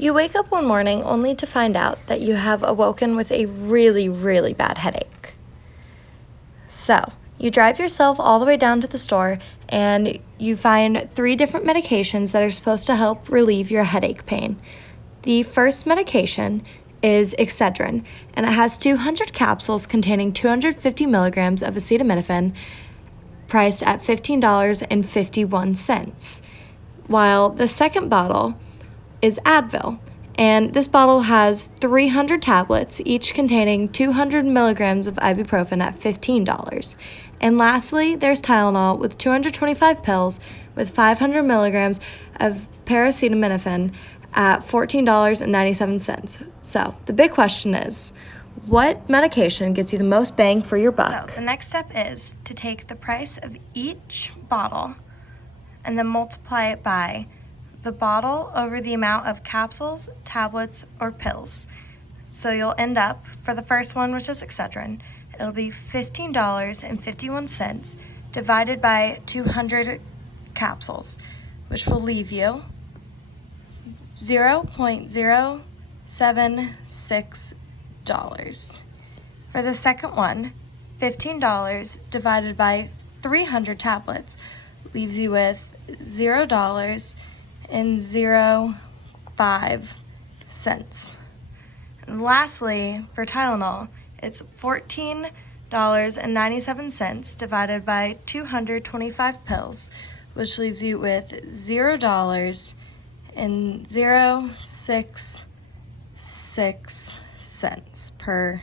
You wake up one morning only to find out that you have awoken with a really, really bad headache. So, you drive yourself all the way down to the store and you find 3 different medications that are supposed to help relieve your headache pain. The first medication is Excedrin, and it has 200 capsules containing 250 milligrams of acetaminophen, priced at $15.51, while the second bottle is Advil, and this bottle has 300 tablets, each containing 200 milligrams of ibuprofen at $15. And lastly, there's Tylenol with 225 pills with 500 milligrams of paracetaminofen at $14.97. So, the big question is, what medication gets you the most bang for your buck? So, the next step is to take the price of each bottle and then multiply it by the bottle over the amount of capsules, tablets, or pills. So you'll end up, for the first one, which is Excedrin, it'll be $15.51 divided by 200 capsules, which will leave you $0.076. For the second one, $15 divided by 300 tablets leaves you with $0.05. And lastly, for Tylenol, it's $14.97 divided by 225 pills, which leaves you with $0.066 per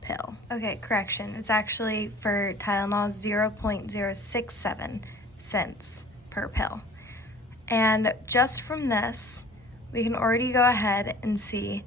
pill. Okay, correction. It's actually for Tylenol 0.067 cents per pill. And just from this, we can already go ahead and see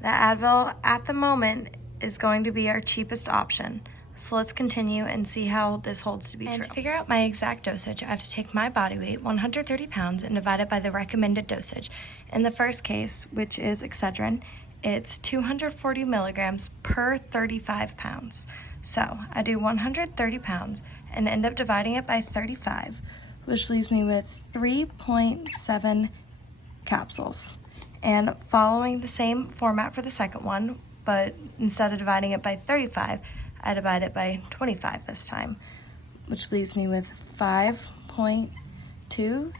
that Advil at the moment is going to be our cheapest option. So let's continue and see how this holds to be true. And to figure out my exact dosage, I have to take my body weight, 130 pounds, and divide it by the recommended dosage. In the first case, which is Excedrin, it's 240 milligrams per 35 pounds. So I do 130 pounds and end up dividing it by 35, which leaves me with 3.7 capsules. And following the same format for the second one, but instead of dividing it by 35, I divide it by 25 this time, which leaves me with 5.2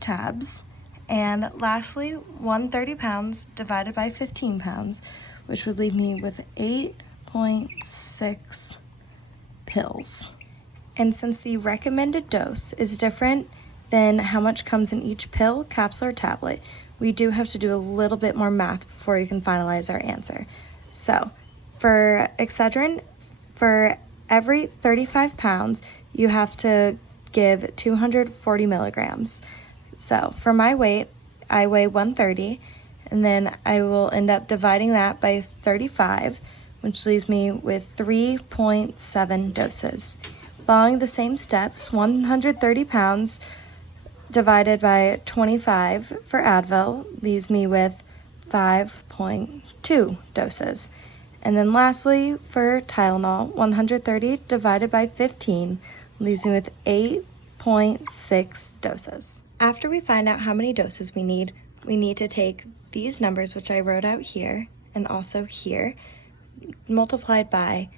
tabs. And lastly, 130 pounds divided by 15 pounds, which would leave me with 8.6 pills. And since the recommended dose is different than how much comes in each pill, capsule, or tablet, we do have to do a little bit more math before you can finalize our answer. So, for Excedrin, for every 35 pounds, you have to give 240 milligrams. So, for my weight, I weigh 130, and then I will end up dividing that by 35, which leaves me with 3.7 doses. Following the same steps, 130 pounds divided by 25 for Advil leaves me with 5.2 doses. And then lastly, for Tylenol, 130 divided by 15 leaves me with 8.6 doses. After we find out how many doses we need to take these numbers, which I wrote out here and also here, multiplied by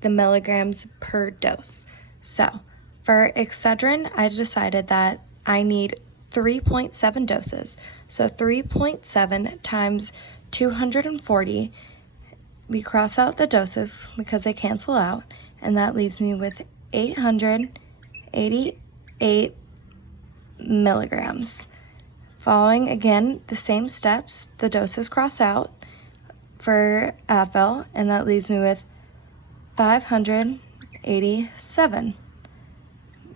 the milligrams per dose. So, for Excedrin, I decided that I need 3.7 doses. So 3.7 times 240, we cross out the doses because they cancel out, and that leaves me with 888 milligrams. Following, again, the same steps, the doses cross out for Advil, and that leaves me with 587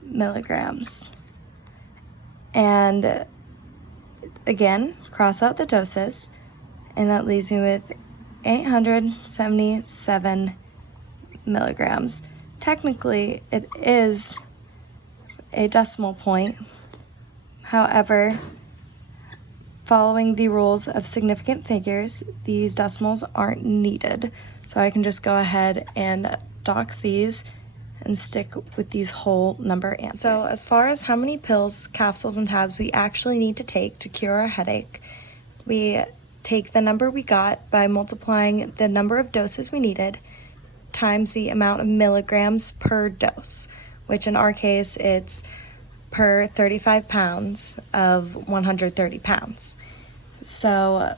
milligrams. And again, cross out the doses, and that leaves me with 877 milligrams. Technically, it is a decimal point. However, following the rules of significant figures, these decimals aren't needed. So I can just go ahead and dox these and stick with these whole number answers. So as far as how many pills, capsules, and tabs we actually need to take to cure our headache, we take the number we got by multiplying the number of doses we needed times the amount of milligrams per dose, which in our case it's per 35 pounds of 130 pounds. So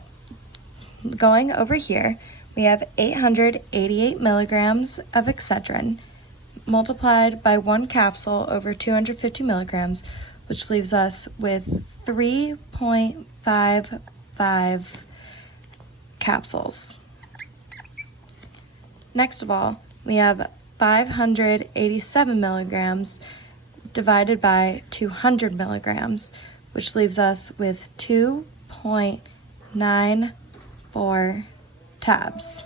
going over here, we have 888 milligrams of Excedrin multiplied by 1 capsule over 250 milligrams, which leaves us with 3.55 capsules. Next of all, we have 587 milligrams divided by 200 milligrams, which leaves us with 2.94 tabs.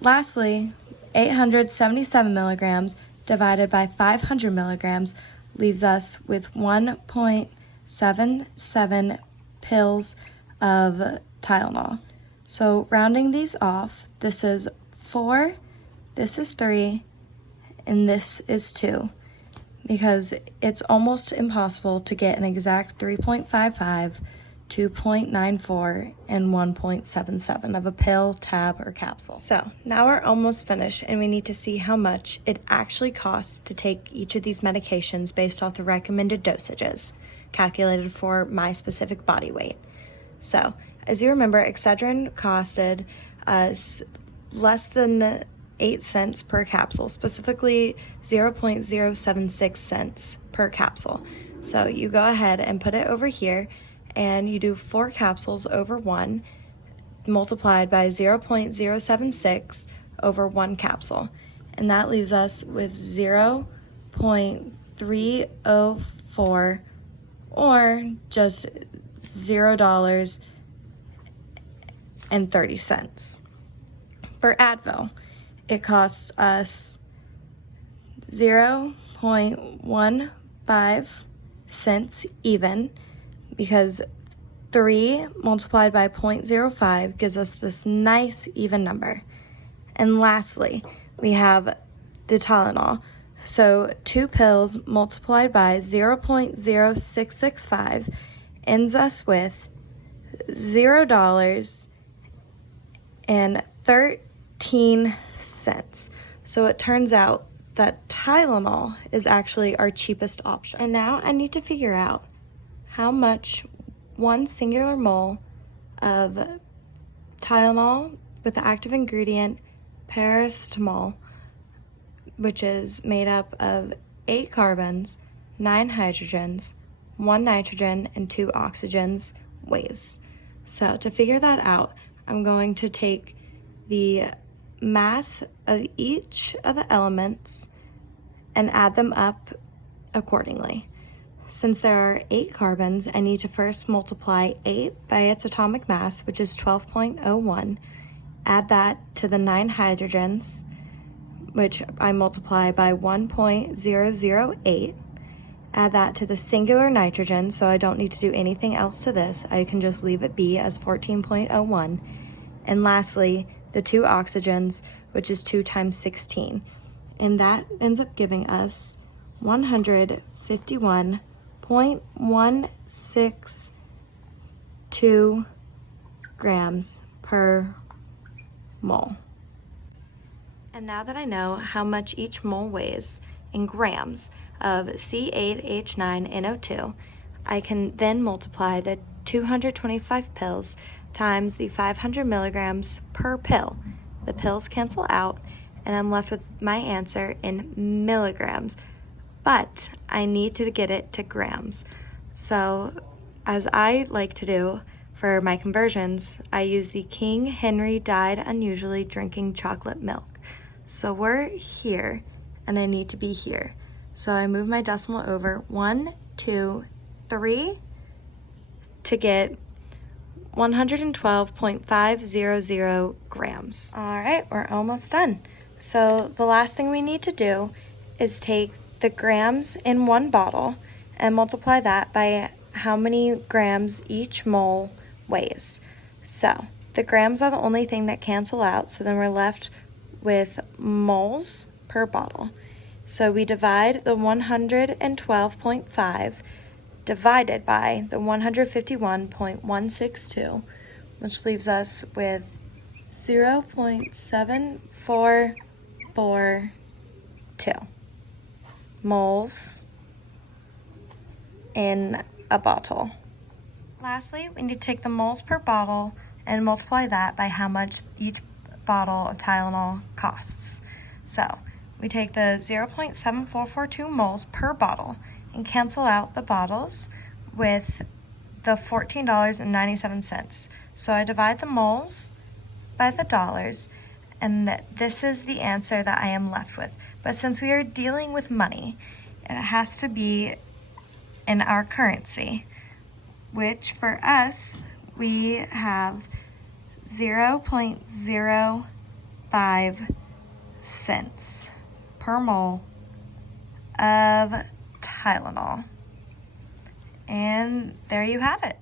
Lastly, 877 milligrams divided by 500 milligrams leaves us with 1.77 pills of Tylenol. So rounding these off, this is 4, this is 3, and this is 2, because it's almost impossible to get an exact 3.55, 2.94, and 1.77 of a pill, tab, or capsule. So now we're almost finished, and we need to see how much it actually costs to take each of these medications based off the recommended dosages calculated for my specific body weight. So as you remember, Excedrin costed us less than 8 cents per capsule, specifically 0.076 cents per capsule. So you go ahead and put it over here, and you do 4 capsules over 1 multiplied by 0.076 over 1 capsule. And that leaves us with 0.304, or just $0.30. For Advil, it costs us 0.15 cents even, because 3 multiplied by 0.05 gives us this nice even number. And lastly, we have the Tylenol. So 2 pills multiplied by 0.0665 ends us with $0.13. So it turns out that Tylenol is actually our cheapest option. And now I need to figure out how much 1 singular mole of Tylenol with the active ingredient paracetamol, which is made up of 8 carbons, 9 hydrogens, 1 nitrogen, and 2 oxygens, weighs. So to figure that out, I'm going to take the mass of each of the elements and add them up accordingly. Since there are 8 carbons, I need to first multiply 8 by its atomic mass, which is 12.01, add that to the 9 hydrogens, which I multiply by 1.008, add that to the singular nitrogen, so I don't need to do anything else to this. I can just leave it be as 14.01. And lastly, the 2 oxygens, which is 2 times 16. And that ends up giving us 151.162 grams per mole. And now that I know how much each mole weighs in grams of C8H9NO2, I can then multiply the 225 pills times the 500 milligrams per pill. The pills cancel out, and I'm left with my answer in milligrams, but I need to get it to grams. So as I like to do for my conversions, I use the King Henry died unusually drinking chocolate milk. So we're here, and I need to be here. So I move my decimal over 1, 2, 3 to get 112.500 grams. All right, we're almost done. So the last thing we need to do is take the grams in 1 bottle and multiply that by how many grams each mole weighs. So the grams are the only thing that cancel out, so then we're left with moles per bottle. So we divide the 112.5 divided by the 151.162, which leaves us with 0.7442 moles in a bottle. Lastly, we need to take the moles per bottle and multiply that by how much each bottle of Tylenol costs. So we take the 0.7442 moles per bottle and cancel out the bottles with the $14.97. So I divide the moles by the dollars, and this is the answer that I am left with. But since we are dealing with money, it has to be in our currency, which for us, we have 0.05 cents per mole of Tylenol. And there you have it.